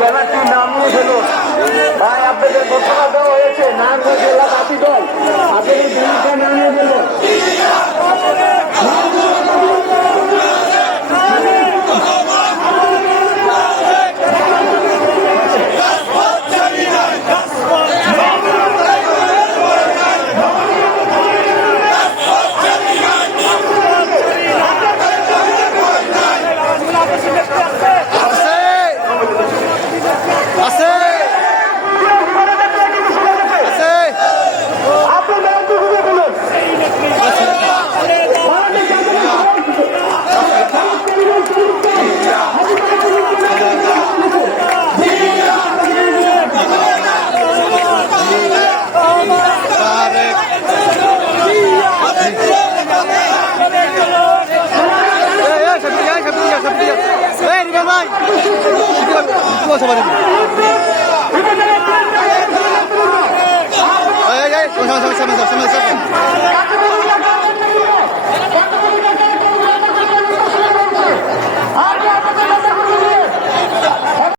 খেলাটি নামিয়ে ফেলুন। ভাই আপনাদের ঘোষণা দেওয়া হয়েছে নারায়ণগঞ্জ জেলা বাতি দল আপনাদের ভূমিকা নামিয়ে ফেলুন। Sama-sama.